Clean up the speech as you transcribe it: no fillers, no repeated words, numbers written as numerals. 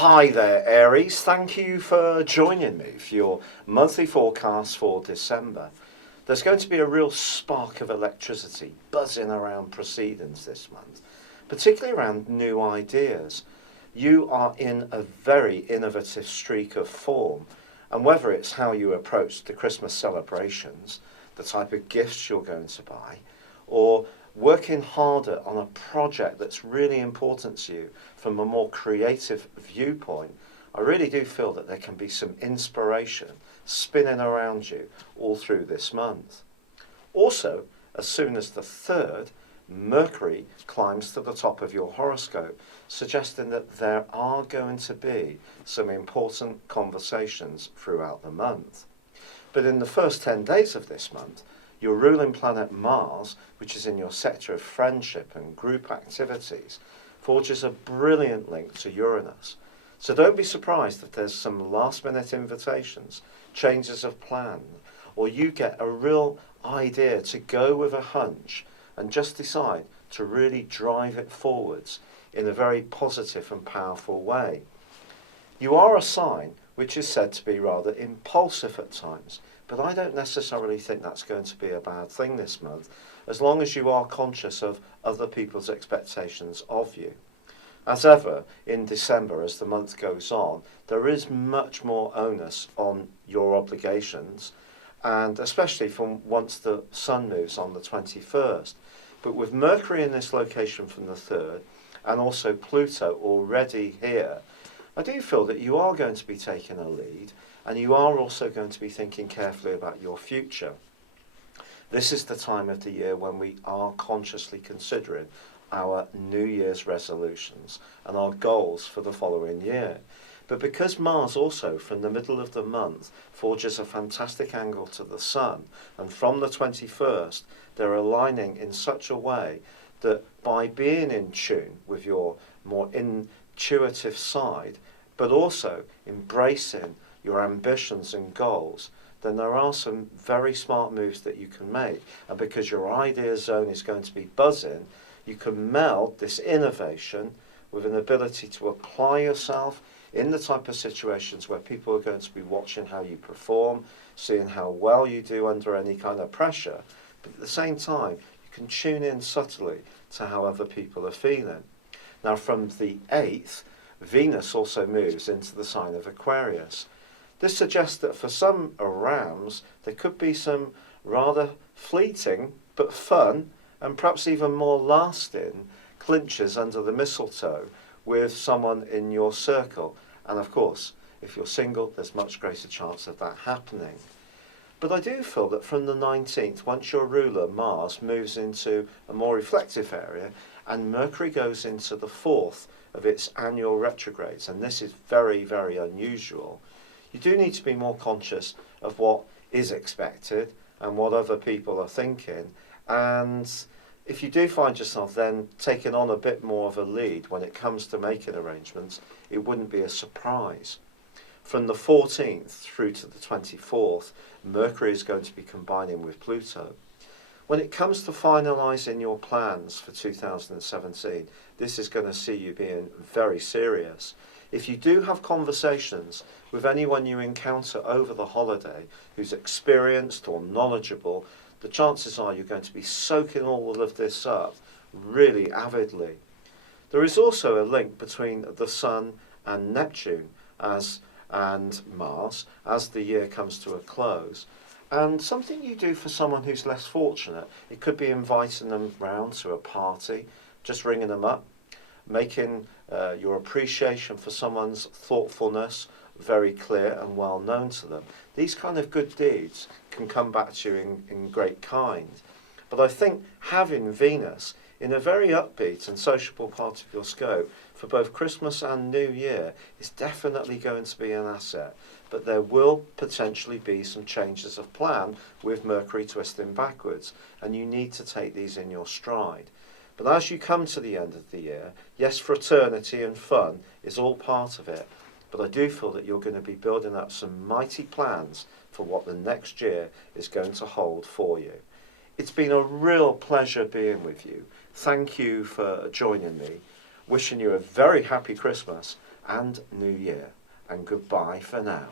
Hi there, Aries. Thank you for joining me for your monthly forecast for December. There's going to be a real spark of electricity buzzing around proceedings this month, particularly around new ideas. You are in a very innovative streak of form, and whether it's how you approach the Christmas celebrations, the type of gifts you're going to buy, or working harder on a project that's really important to you from a more creative viewpoint, I really do feel that there can be some inspiration spinning around you all through this month. Also, as soon as the 3rd, Mercury climbs to the top of your horoscope, suggesting that there are going to be some important conversations throughout the month. But in the first 10 days of this month, your ruling planet Mars, which is in your sector of friendship and group activities, forges a brilliant link to Uranus. So don't be surprised if there's some last-minute invitations, changes of plan, or you get a real idea to go with a hunch and just decide to really drive it forwards in a very positive and powerful way. You are a sign which is said to be rather impulsive at times, but I don't necessarily think that's going to be a bad thing this month, as long as you are conscious of other people's expectations of you. As ever, in December, as the month goes on, there is much more onus on your obligations, and especially from once the Sun moves on the 21st. But with Mercury in this location from the 3rd, and also Pluto already here, I do feel that you are going to be taking a lead, and you are also going to be thinking carefully about your future. This is the time of the year when we are consciously considering our New Year's resolutions and our goals for the following year. But because Mars also, from the middle of the month, forges a fantastic angle to the Sun, and from the 21st, they're aligning in such a way that by being in tune with your more intuitive side, but also embracing your ambitions and goals, then there are some very smart moves that you can make. And because your idea zone is going to be buzzing, you can meld this innovation with an ability to apply yourself in the type of situations where people are going to be watching how you perform, seeing how well you do under any kind of pressure. But at the same time, you can tune in subtly to how other people are feeling. Now, from the 8th, Venus also moves into the sign of Aquarius. This suggests that for some Rams, there could be some rather fleeting but fun and perhaps even more lasting clinches under the mistletoe with someone in your circle. And of course, if you're single, there's much greater chance of that happening. But I do feel that from the 19th, once your ruler, Mars, moves into a more reflective area and Mercury goes into the 4th of its annual retrogrades, and this is very, very unusual, you do need to be more conscious of what is expected and what other people are thinking. And if you do find yourself then taking on a bit more of a lead when it comes to making arrangements, it wouldn't be a surprise. From the 14th through to the 24th, Mercury is going to be combining with Pluto. When it comes to finalising your plans for 2017, this is going to see you being very serious. If you do have conversations with anyone you encounter over the holiday who's experienced or knowledgeable, the chances are you're going to be soaking all of this up really avidly. There is also a link between the Sun and Neptune and Mars as the year comes to a close. And something you do for someone who's less fortunate, it could be inviting them round to a party, just ringing them up, making your appreciation for someone's thoughtfulness very clear and well known to them. These kind of good deeds can come back to you in great kind. But I think having Venus in a very upbeat and sociable part of your scope for both Christmas and New Year is definitely going to be an asset. But there will potentially be some changes of plan with Mercury twisting backwards, and you need to take these in your stride. But as you come to the end of the year, yes, fraternity and fun is all part of it, but I do feel that you're going to be building up some mighty plans for what the next year is going to hold for you. It's been a real pleasure being with you. Thank you for joining me. Wishing you a very happy Christmas and New Year. And goodbye for now.